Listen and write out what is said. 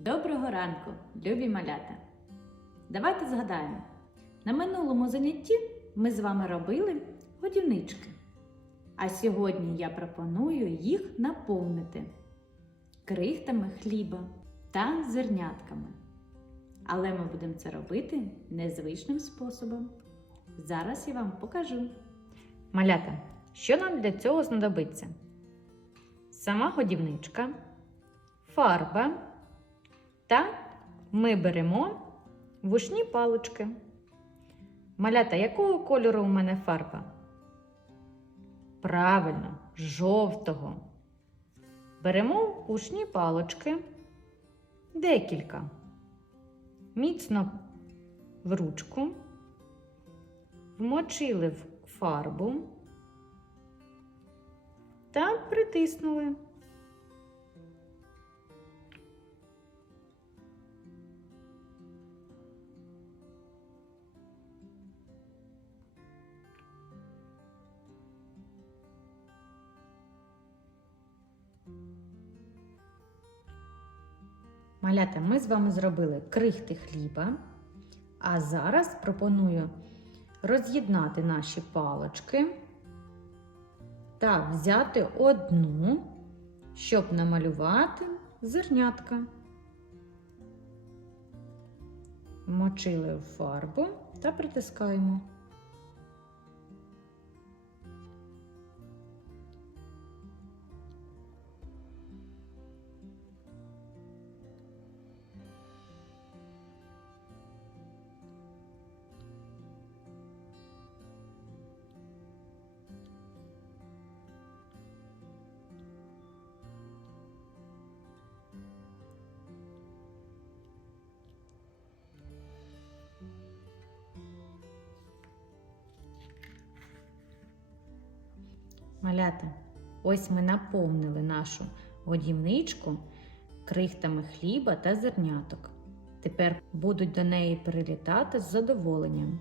Доброго ранку, любі малята! Давайте згадаємо. На минулому занятті ми з вами робили годівнички. А сьогодні я пропоную їх наповнити крихтами хліба та зернятками. Але ми будемо це робити незвичним способом. Зараз я вам покажу. Малята, що нам для цього знадобиться? Сама годівничка, фарба та ми беремо вушні палички. Малята, якого кольору у мене фарба? Правильно, жовтого. Беремо вушні палички, декілька. Міцно в ручку, вмочили в фарбу та притиснули. Малята, ми з вами зробили крихти хліба, а зараз пропоную роз'єднати наші палочки та взяти одну, щоб намалювати зернятка. Мочили в фарбу та притискаємо. Малята, ось ми наповнили нашу годівничку крихтами хліба та зерняток. Тепер будуть до неї прилітати з задоволенням.